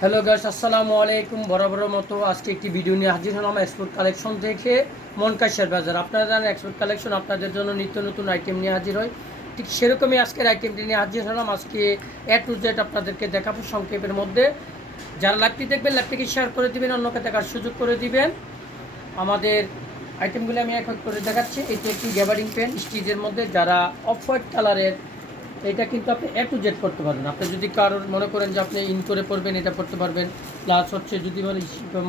Hello guys, আসসালামু আলাইকুম। বরাবরের মতো আজকে একটি ভিডিও নিয়ে হাজির হলাম এক্সপোর্ট কালেকশন থেকে মনকাশের বাজার। আপনারা জানেন এক্সপোর্ট কালেকশন আপনাদের জন্য নিত্য নতুন আইটেম নিয়ে হাজির হয়, ঠিক সেরকমই আজকের আইটেমটি নিয়ে হাজির হলাম। আজকে এ টু জেড আপনাদেরকে দেখাবো সংক্ষেপের মধ্যে। যারা লাইভটি দেখবেন লাইভটিকে শেয়ার করে দিবেন, অন্যকে দেখার সুযোগ করে দিবেন। আমাদের আইটেমগুলো আমি এক এক করে দেখাচ্ছি। এটি একটি গ্যাবারিং পেন স্টিচের মধ্যে, যারা অফ হোয়াইট কালারের, এটা কিন্তু আপনি এ টু জেড করতে পারবেন। আপনি যদি কারোর মনে করেন যে আপনি ইন করে পড়বেন, এটা পড়তে পারবেন। প্লাস হচ্ছে যদি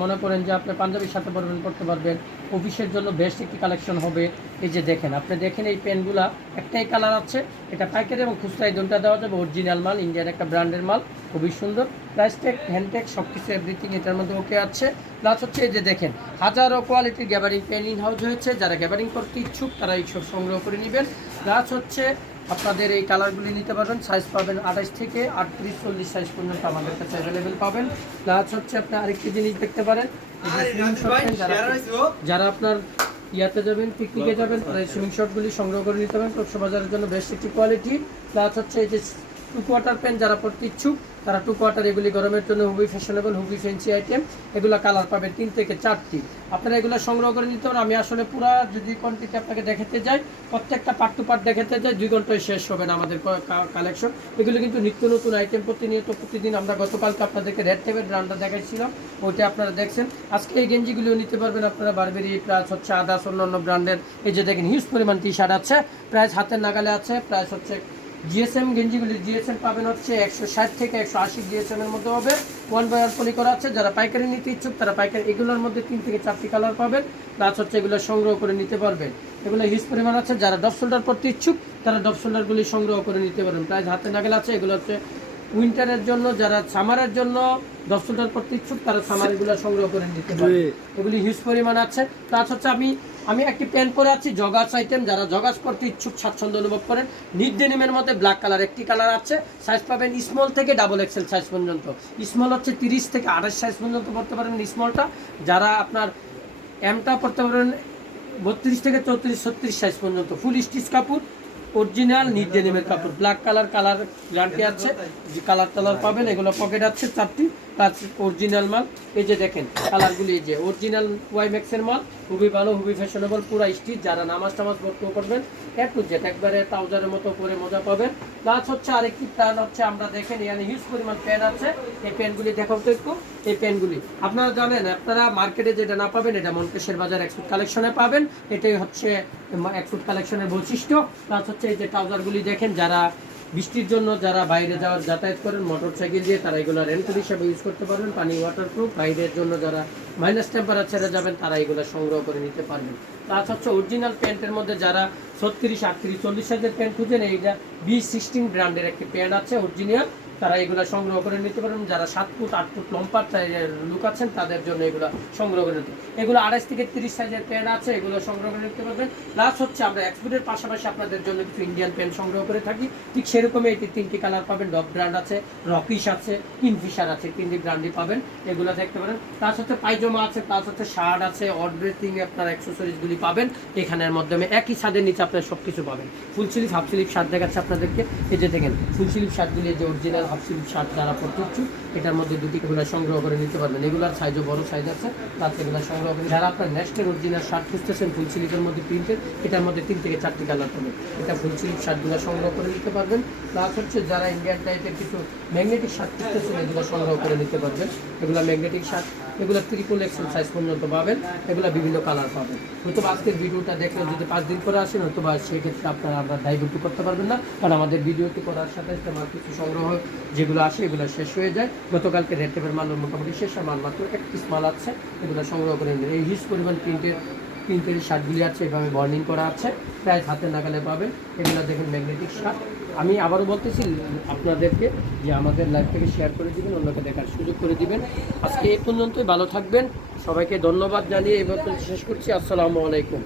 মনে করেন যে আপনি পাঞ্জাবির সাথে পড়বেন, পড়তে পারবেন। অফিসের জন্য বেস্ট একটি কালেকশন হবে। এই যে দেখেন, আপনি দেখেন এই পেনগুলা একটাই কালার আছে। এটা পাইকারি এবং খুচরায় দুটো দেওয়া যাবে। অরিজিনাল মাল, ইন্ডিয়ান একটা ব্র্যান্ডের মাল, খুবই সুন্দর। প্রাইস ট্যাগ, হ্যান্ড ট্যাগ সব কিছু এভরিথিং এটার মধ্যে ওকে আছে। প্লাস হচ্ছে এই যে দেখেন, হাজারো কোয়ালিটির গ্যাবারিং পেন ইন হাউস হয়েছে। যারা গ্যাবারিং করতে ইচ্ছুক তারা এইসব সংগ্রহ করে নেবেন। প্লাস হচ্ছে আপনাদের এই কালারগুলি নিতে পারবেন। সাইজ পাবেন 28 থেকে 38, 40 সাইজ পর্যন্ত আমাদের কাছে অ্যাভেলেবেল পাবেন। প্লাস হচ্ছে আপনি আরেকটি জিনিস দেখতে পারেন, যারা আপনার ইয়াতে যাবেন, পিকনিকে যাবেন, তারা এই সুইমিং শটগুলি সংগ্রহ করে নিতে পারেন। কক্সবাজারের জন্য বেস্ট একটি কোয়ালিটি। প্লাস হচ্ছে এই যে টু কোয়ার্টার পেন, যারা পড়তে ইচ্ছুক তারা টু কোয়ার্টার, এগুলি গরমের জন্য খুবই ফ্যাশনেবল, খুবই ফ্যান্সি আইটেম। এগুলো কালার পাবেন 3 থেকে 4টি। আপনারা এগুলো সংগ্রহ করে নিতে পারেন। আমি আসলে পুরো যদি কোয়ান্টিটি আপনাকে দেখাতে যাই, প্রত্যেকটা পার্ট টু পার্ট দেখাতে যাই 2 ঘন্টায় শেষ হবে না আমাদের কালেকশন। এগুলো কিন্তু নিত্য নতুন আইটেম, প্রতিদিন। আমরা গতকালকে আপনাদেরকে রেড টেপের ব্র্যান্ডটা দেখাইছিলাম, ওইটা আপনারা দেখছেন। আজকে এই গেঞ্জিগুলিও নিতে পারবেন আপনারা বারবেরি, প্লাস হচ্ছে আদার্স অন্যান্য ব্র্যান্ডের। এই যে দেখেন, হিউজ পরিমাণ টি শার্ট আছে, প্রাইস হাতের নাগালে আছে। প্রাইস হচ্ছে জিএসএম গেঞ্জিগুলি, জিএসএম পাবেন হচ্ছে 160 থেকে 180 জিএসএম এর মধ্যে হবে। 1/1 পলি করা আছে। যারা পাইকারি নিতে ইচ্ছুক তারা পাইকারি, এগুলোর মধ্যে 3 থেকে 4টি কালার পাবেন। প্লাস হচ্ছে এগুলো সংগ্রহ করে নিতে পারবেন। এগুলো হিউজ পরিমাণ আছে। যারা ডপ শোল্ডার পড়তে ইচ্ছুক তারা ডপ শোল্ডারগুলি সংগ্রহ করে নিতে পারবেন। প্রাইস হাতে নাগাল আছে। এগুলো হচ্ছে উইন্টারের জন্য, যারা সামারের জন্য ডপ শোল্ডার পড়তে ইচ্ছুক তারা সামারগুলো সংগ্রহ করে নিতে পারবেন। এগুলি হিউজ পরিমাণ আছে। প্লাস হচ্ছে আমি একটি প্যান্ট পরে আছি, জগার্স আইটেম। যারা জগার্স পরতে ইচ্ছুক, স্বাচ্ছন্দ্য অনুভব করেন, নিট ডেনিমের মধ্যে ব্ল্যাক কালার একটি কালার আছে। সাইজ পাবেন স্মল থেকে ডাবল এক্সেল সাইজ পর্যন্ত। স্মল হচ্ছে 30 থেকে 28 সাইজ পর্যন্ত পড়তে পারেন স্মলটা। যারা আপনার এমটা পড়তে পারেন 32 থেকে 34, 36 সাইজ পর্যন্ত। ফুল স্টিচ কাপড়, অরিজিনাল নিট ডেনিমের কাপড়। ব্ল্যাক কালার গ্যারান্টি আছে, যে কালার পাবেন। এগুলো পকেট আছে 4টি, প্লাস অরিজিনাল মাল। এই যে দেখেন কালারগুলি, এই যে অরিজিনাল ওয়াইম্যাক্সের মাল, খুবই ভালো, খুবই ফ্যাশনেবল, পুরো স্টিচ। যারা নামাজ টামাজ পড়তেও করবেন, এ টু জেড একবারে ট্রাউজারের মতো করে মজা পাবেন। প্লাস হচ্ছে আরেকটি প্ল্যান হচ্ছে, আমরা দেখেন এখানে হিউজ পরিমাণ প্যান আছে। এই প্যানগুলি দেখাও তো একটু। এই প্যানগুলি আপনারা জানেন, আপনারা মার্কেটে যেটা না পাবেন এটা মনকেশের বাজার এক্সপোর্ট কালেকশনে পাবেন। এটাই হচ্ছে এক্সপোর্ট কালেকশনের বৈশিষ্ট্য। প্লাস হচ্ছে এই যে ট্রাউজারগুলি দেখেন, যারা বৃষ্টির জন্য যারা বাইরে যাতায়াত করেন মোটর সাইকেল দিয়ে, তারা এগুলো রেন্টাল হিসাবে ইউজ করতে পারবেন। পানি ওয়াটারপ্রুফ। বাইরের জন্য যারা মাইনাস টেম্পারেচারে যাবেন তারা এগুলো সংগ্রহ করে নিতে পারবেন। প্লাস হচ্ছে অরিজিনাল প্যান্টের মধ্যে যারা 36, 38, 40 সাইজের প্যান্ট খুঁজেন, এইটা B16 ব্র্যান্ডের একটি প্যান্ট আছে অরিজিনাল, তারা এগুলো সংগ্রহ করে নিতে পারবেন। যারা 7 ফুট 8 ফুট লম্বা লুক আছেন তাদের জন্য এগুলো সংগ্রহ করে নিতে। এগুলো 28 থেকে 30 সাইজের প্যান্ট আছে, এগুলো সংগ্রহ করে নিতে পারবেন। প্লাস হচ্ছে আমরা এক্সপোর্টের পাশাপাশি আপনাদের জন্য কিছু ইন্ডিয়ান প্যান্ট সংগ্রহ করে থাকি। ঠিক সেরকমই এই 3টি কালার পাবেন। ডব ব্র্যান্ড আছে, রকিশ আছে, কিংফিশার আছে, 3টি ব্র্যান্ডই পাবেন। এগুলো দেখতে পারেন। প্লাস হচ্ছে পায়জামা আছে, প্লাস হচ্ছে শার্ট আছে, অড্রেসিং আপনার অ্যাক্সেসরিজগুলি পাবেন এখানের মাধ্যমে। একই ছাদের নিচে আপনার সব কিছু পাবেন। Full sleeve, half sleeve shirt দেখাচ্ছে আপনাদেরকে। এই যে দেখেন ফুল স্লিভ শার্টগুলি, যে অরিজিনাল হাফ স্লিভ শার্ট যারা পড়তে ইচ্ছুক, এটার মধ্যে 2টি এগুলো সংগ্রহ করে নিতে পারবেন। এগুলোর সাইজও বড় সাইজ আছে, প্লাস এগুলো সংগ্রহ করে। যারা আপনার নেক্সটের অরিজিনাল শার্ট খুঁজতেছেন ফুল স্লিভের মধ্যে প্রিন্টের, এটার মধ্যে 3 থেকে 4টি কালার পাবেন। এটা ফুল স্লিভ শার্টগুলো সংগ্রহ করে নিতে পারবেন। প্লাস হচ্ছে যারা ইন্ডিয়ান টাইপের কিছু ম্যাগনেটিক শার্ট খুঁজতেছেন, এগুলো সংগ্রহ করে নিতে পারবেন। এগুলো ম্যাগনেটিক শার্ট, এগুলো 3 এক্সেল সাইজ পর্যন্ত পাবেন। এগুলো বিভিন্ন কালার পাবেন। হয়তো আজকের ভিডিওটা দেখলে যদি 5 দিন করে আসেন, হয়তো সেক্ষেত্রে আপনারা আমরা ডাইভার্ট করতে পারবেন না, কারণ আমাদের ভিডিওটি করার সাথে সাথে আমার কিছু সংগ্রহ যেগুলো আসে এগুলো শেষ হয়ে যায়। গতকালকে রেড টেপের মাল মোটামুটি শেষ, মাল মাত্র 1 পিস মাল আছে, এগুলো সংগ্রহ করে নেবেন। এই হিউজ পরিমাণ প্রিন্টের শার্টগুলি আছে, এভাবে বর্নিং করা আছে, প্রায় হাতে নাগালে পাবেন। এগুলো দেখেন ম্যাগনেটিক শার্ট। আমি আবারও বলতেছি আপনাদেরকে যে আমাদের লাইভটাকে শেয়ার করে দিবেন, অন্যকে দেখার সুযোগ করে দিবেন। আজকে এই পর্যন্তই, ভালো থাকবেন। সবাইকে ধন্যবাদ জানিয়ে এই বক্তব্য শেষ করছি। আসসালামু আলাইকুম।